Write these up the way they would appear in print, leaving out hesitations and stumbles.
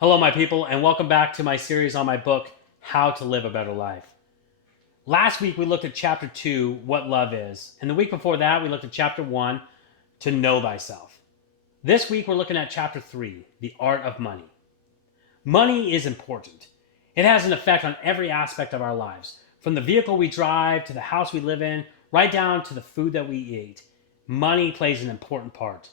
Hello, my people, and welcome back to my series on my book, How to Live a Better Life. Last week, we looked at chapter 2, What Love Is. And the week before that, we looked at chapter 1, To Know Thyself. This week, we're looking at chapter 3, The Art of Money. Money is important. It has an effect on every aspect of our lives, from the vehicle we drive to the house we live in, right down to the food that we eat. Money plays an important part.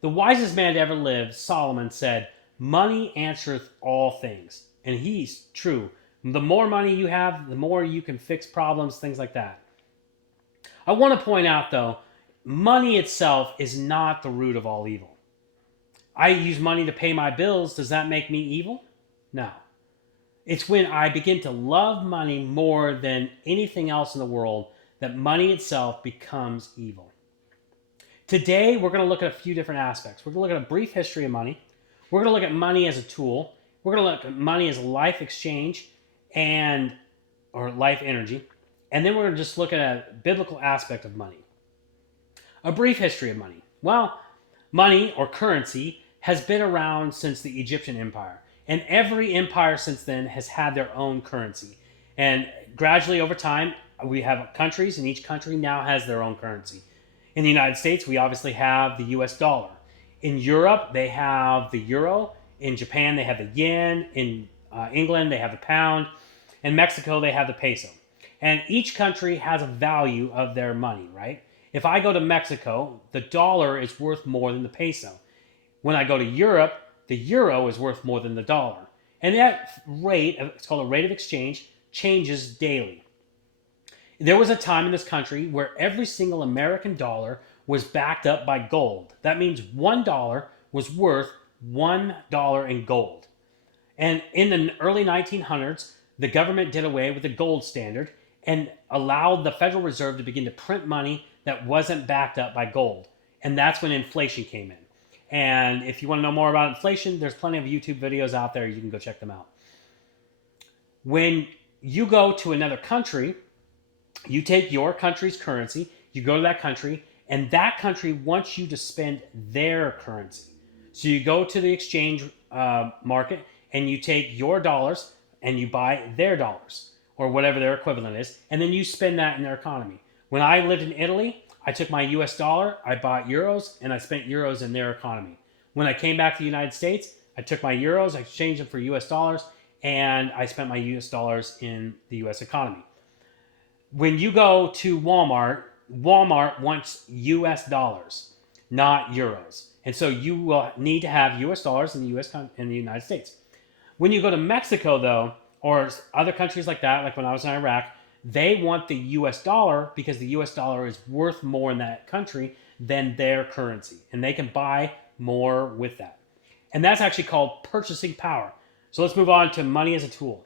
The wisest man to ever live, Solomon, said, "Money answereth all things." And he's true. The more money you have, the more you can fix problems, things like that. I want to point out, though, money itself is not the root of all evil. I use money to pay my bills. Does that make me evil? No. It's when I begin to love money more than anything else in the world that money itself becomes evil. Today, we're going to look at a few different aspects. We're going to look at a brief history of money. We're going to look at money as a tool. We're going to look at money as a life exchange and or life energy. And then we're going to just look at a biblical aspect of money. A brief history of money. Well, money or currency has been around since the Egyptian Empire. And every empire since then has had their own currency. And gradually over time, we have countries, and each country now has their own currency. In the United States, we obviously have the US dollar. In Europe, they have the euro. In Japan, they have the yen. In England, they have the pound. In Mexico, they have the peso. And each country has a value of their money, right? If I go to Mexico, the dollar is worth more than the peso. When I go to Europe, the euro is worth more than the dollar. And that rate, it's called a rate of exchange, changes daily. There was a time in this country where every single American dollar was backed up by gold. That means $1 was worth $1 in gold. And in the early 1900s, the government did away with the gold standard and allowed the Federal Reserve to begin to print money that wasn't backed up by gold. And that's when inflation came in. And if you want to know more about inflation, there's plenty of YouTube videos out there. You can go check them out. When you go to another country, you take your country's currency, you go to that country, and that country wants you to spend their currency. So you go to the exchange market and you take your dollars and you buy their dollars or whatever their equivalent is, and then you spend that in their economy. When I lived in Italy, I took my US dollar, I bought euros, and I spent euros in their economy. When I came back to the United States, I took my euros, I exchanged them for US dollars, and I spent my US dollars in the US economy. When you go to Walmart, Walmart wants US dollars, not euros. And so you will need to have US dollars in the in the United States. When you go to Mexico though, or other countries like that, like when I was in Iraq, they want the US dollar because the US dollar is worth more in that country than their currency. And they can buy more with that. And that's actually called purchasing power. So let's move on to money as a tool.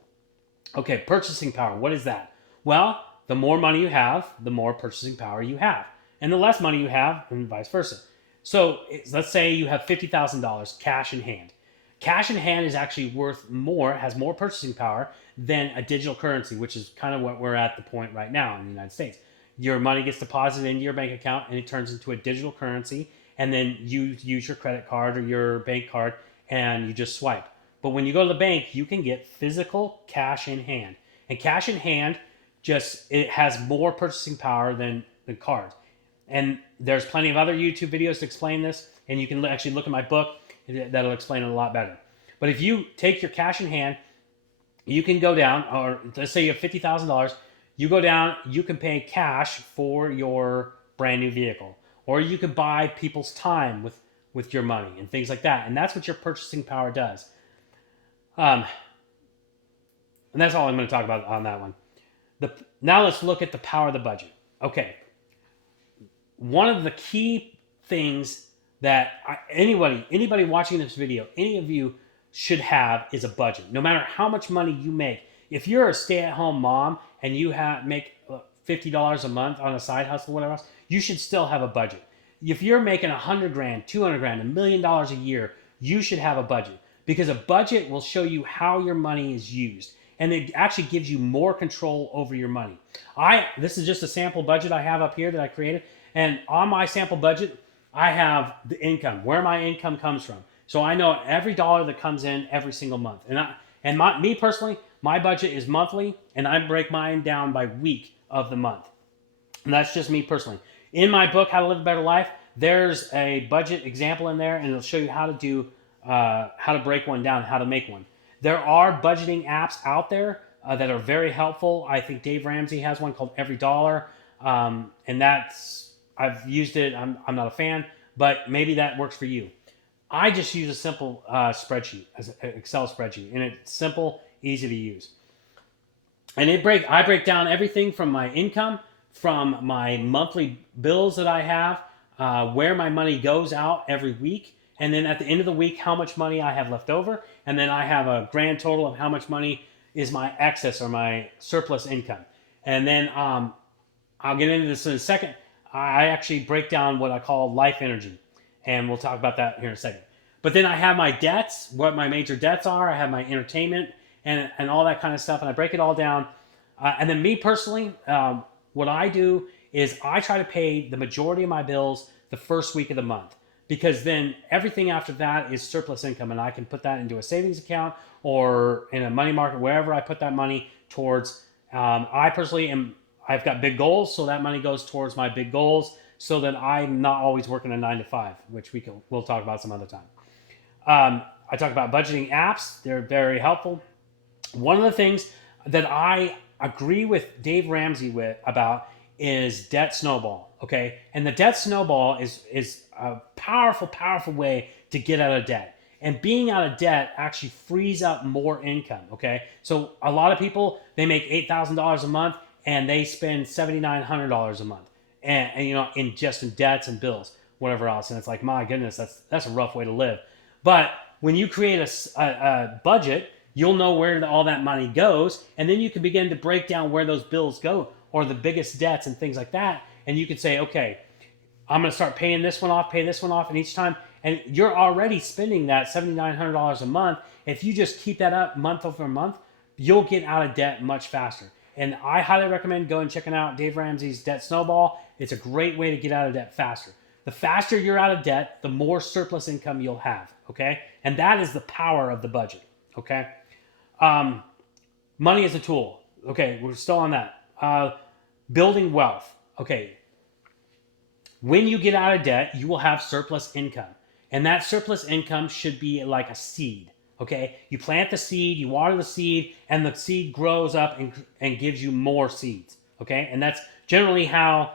Okay, purchasing power. What is that? Well, the more money you have, the more purchasing power you have. And the less money you have, and vice versa. So let's say you have $50,000 cash in hand. Cash in hand is actually worth more, has more purchasing power than a digital currency, which is kind of what we're at the point right now in the United States. Your money gets deposited into your bank account and it turns into a digital currency, and then you use your credit card or your bank card and you just swipe. But when you go to the bank, you can get physical cash in hand. And cash in hand it has more purchasing power than the cards. And there's plenty of other YouTube videos to explain this, and you can actually look at my book that'll explain it a lot better. But if you take your cash in hand, you can go down, or let's say you have $50,000, you go down, you can pay cash for your brand new vehicle, or you can buy people's time with your money and things like that. And that's what your purchasing power does. And that's all I'm going to talk about on that one. Now let's look at the power of the budget. Okay, one of the key things that anybody watching this video, any of you should have is a budget. No matter how much money you make, if you're a stay-at-home mom and you make $50 a month on a side hustle, whatever else, you should still have a budget. If you're making 100 grand, 200 grand, $1 million a year, you should have a budget, because a budget will show you how your money is used. And it actually gives you more control over your money. This is just a sample budget I have up here that I created. And on my sample budget, I have the income, where my income comes from. So I know every dollar that comes in every single month. Me personally, my budget is monthly, and I break mine down by week of the month. And that's just me personally. In my book, How to Live a Better Life, there's a budget example in there, and it'll show you how to break one down, how to make one. There are budgeting apps out there that are very helpful. I think Dave Ramsey has one called Every Dollar, and I've used it. I'm not a fan, but maybe that works for you. I just use a simple spreadsheet, as an Excel spreadsheet, and it's simple, easy to use. And I break down everything from my income, from my monthly bills that I have, where my money goes out every week, and then at the end of the week, how much money I have left over, and then I have a grand total of how much money is my excess or my surplus income. And then I'll get into this in a second. I actually break down what I call life energy, and we'll talk about that here in a second. But then I have my debts, what my major debts are. I have my entertainment and all that kind of stuff, and I break it all down. And then me personally, what I do is I try to pay the majority of my bills the first week of the month, because then everything after that is surplus income, and I can put that into a savings account or in a money market, wherever I put that money towards. I personally I've got big goals, so that money goes towards my big goals, so that I'm not always working a 9 to 5, which we'll talk about some other time. I talk about budgeting apps; they're very helpful. One of the things that I agree with Dave Ramsey about is debt snowball. Okay, and the debt snowball is a powerful way to get out of debt. And being out of debt actually frees up more income. Okay, so a lot of people, they make $8,000 a month and they spend $7,900 a month, and in debts and bills, whatever else. And it's like, my goodness, that's a rough way to live. But when you create a budget, you'll know where all that money goes, and then you can begin to break down where those bills go, or the biggest debts and things like that. And you can say, okay, I'm going to start paying this one off, and each time, and you're already spending that $7,900 a month. If you just keep that up month over month, you'll get out of debt much faster. And I highly recommend going and checking out Dave Ramsey's Debt Snowball. It's a great way to get out of debt faster. The faster you're out of debt, the more surplus income you'll have, okay? And that is the power of the budget, okay? Money is a tool. Okay, we're still on that. Building wealth. Okay, when you get out of debt, you will have surplus income. And that surplus income should be like a seed. Okay, you plant the seed, you water the seed, and the seed grows up and gives you more seeds. Okay, and that's generally how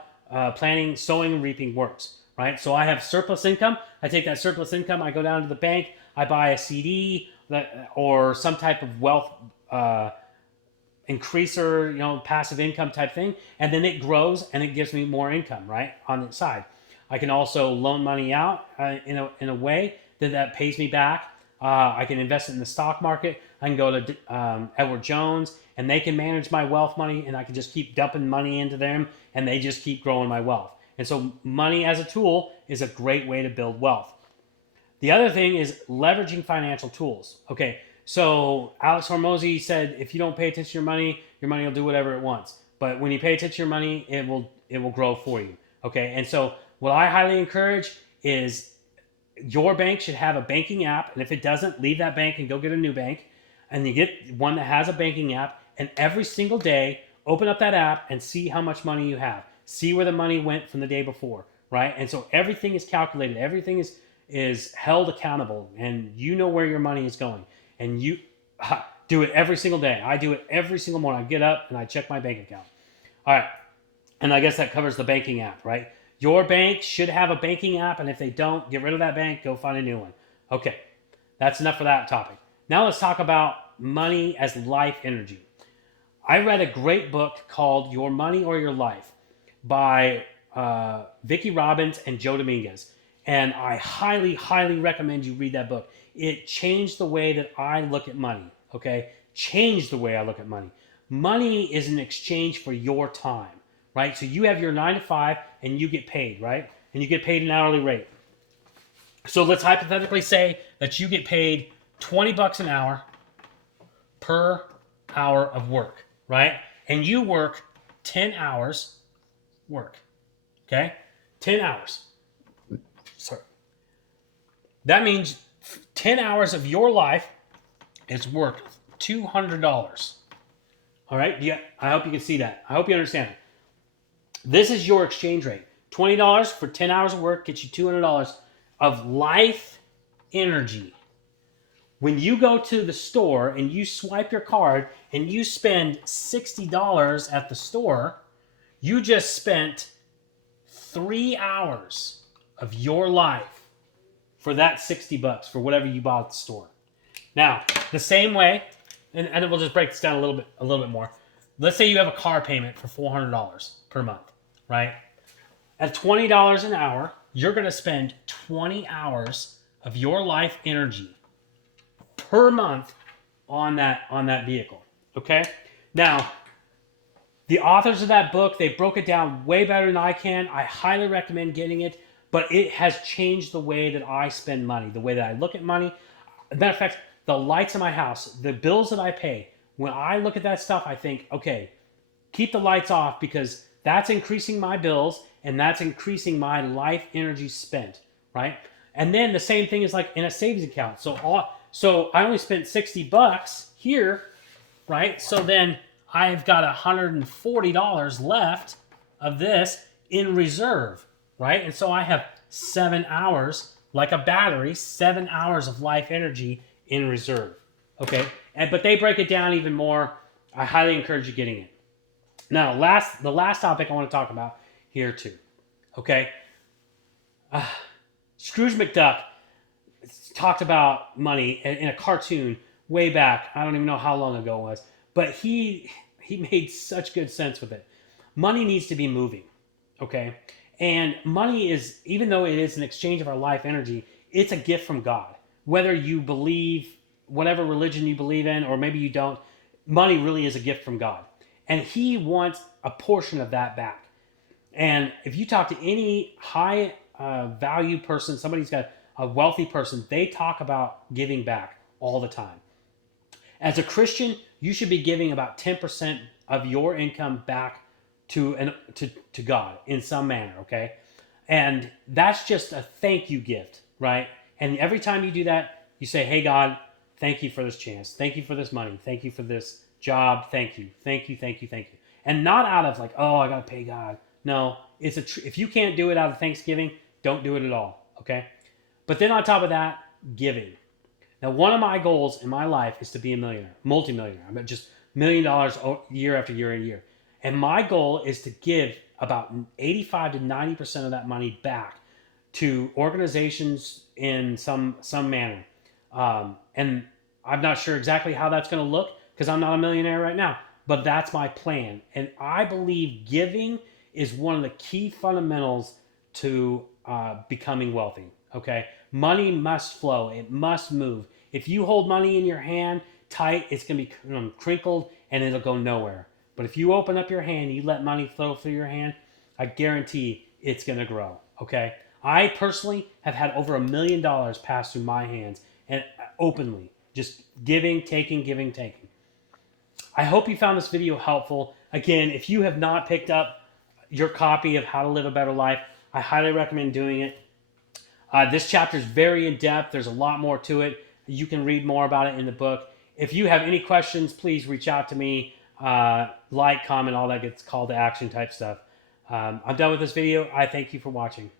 planting, sowing, and reaping works. Right? So I have surplus income. I take that surplus income, I go down to the bank, I buy a CD or some type of wealth increaser, passive income type thing, and then it grows and it gives me more income, right, on the side. I can also loan money out in a way that pays me back. I can invest it in the stock market. I can go to Edward Jones, and they can manage my wealth money, and I can just keep dumping money into them, and they just keep growing my wealth. And so money as a tool is a great way to build wealth. The other thing is leveraging financial tools. Okay, so Alex Hormozy said, if you don't pay attention to your money will do whatever it wants. But when you pay attention to your money, it will grow for you. Okay, and so what I highly encourage is your bank should have a banking app, and if it doesn't, leave that bank and go get a new bank, and you get one that has a banking app, and every single day, open up that app and see how much money you have. See where the money went from the day before, right? And so everything is calculated. Everything is held accountable, and you know where your money is going. And you do it every single day. I do it every single morning. I get up and I check my bank account. All right. And I guess that covers the banking app, right? Your bank should have a banking app, and if they don't, get rid of that bank, go find a new one. Okay. That's enough for that topic. Now let's talk about money as life energy. I read a great book called Your Money or Your Life by Vicki Robbins and Joe Dominguez. And I highly, highly recommend you read that book. It changed the way that I look at money, okay? Changed the way I look at money. Money is an exchange for your time, right? So you have your 9 to 5 and you get paid, right? And you get paid an hourly rate. So let's hypothetically say that you get paid $20 an hour per hour of work, right? And you work 10 hours work, okay? 10 hours. Sorry. That means 10 hours of your life is worth $200. All right? I hope you can see that. I hope you understand it. This is your exchange rate. $20 for 10 hours of work gets you $200 of life energy. When you go to the store and you swipe your card and you spend $60 at the store, you just spent 3 hours of your life for that $60 for whatever you bought at the store. Now, the same way, and we'll just break this down a little bit more. Let's say you have a car payment for $400 per month, right? At $20 an hour, you're going to spend 20 hours of your life energy per month on that vehicle. Okay? Now, the authors of that book, they broke it down way better than I can. I highly recommend getting it, but it has changed the way that I spend money, the way that I look at money. As a matter of fact, the lights in my house, the bills that I pay, when I look at that stuff, I think, okay, keep the lights off because that's increasing my bills and that's increasing my life energy spent, right? And then the same thing is like in a savings account. So I only spent $60 here, right? So then I've got $140 left of this in reserve, right? And so I have 7 hours, like a battery, 7 hours of life energy in reserve, okay? But they break it down even more. I highly encourage you getting it. Now, the last topic I want to talk about here too, okay? Scrooge McDuck talked about money in a cartoon way back. I don't even know how long ago it was, but he made such good sense with it. Money needs to be moving, okay? And money is, even though it is an exchange of our life energy, it's a gift from God. Whether you believe, whatever religion you believe in, or maybe you don't, money really is a gift from God. And he wants a portion of that back. And if you talk to any high value person, somebody who's got a wealthy person, they talk about giving back all the time. As a Christian, you should be giving about 10% of your income back to God in some manner, okay? And that's just a thank you gift, right? And every time you do that, you say, hey, God, thank you for this chance. Thank you for this money. Thank you for this job. Thank you. Thank you, thank you, thank you. And not out of like, oh, I got to pay God. No, it's if you can't do it out of Thanksgiving, don't do it at all, okay? But then on top of that, giving. Now, one of my goals in my life is to be a millionaire, multimillionaire. I'm just $1 million year after year and year. And my goal is to give about 85 to 90% of that money back to organizations in some manner. And I'm not sure exactly how that's going to look because I'm not a millionaire right now, but that's my plan. And I believe giving is one of the key fundamentals to becoming wealthy, okay? Money must flow. It must move. If you hold money in your hand tight, it's going to be crinkled and it'll go nowhere. But if you open up your hand, you let money flow through your hand, I guarantee it's going to grow, okay? I personally have had over $1 million pass through my hands and openly, just giving, taking, giving, taking. I hope you found this video helpful. Again, if you have not picked up your copy of How to Live a Better Life, I highly recommend doing it. This chapter is very in-depth. There's a lot more to it. You can read more about it in the book. If you have any questions, please reach out to me. Like, comment, all that gets call to action type stuff. I'm done with this video. I thank you for watching.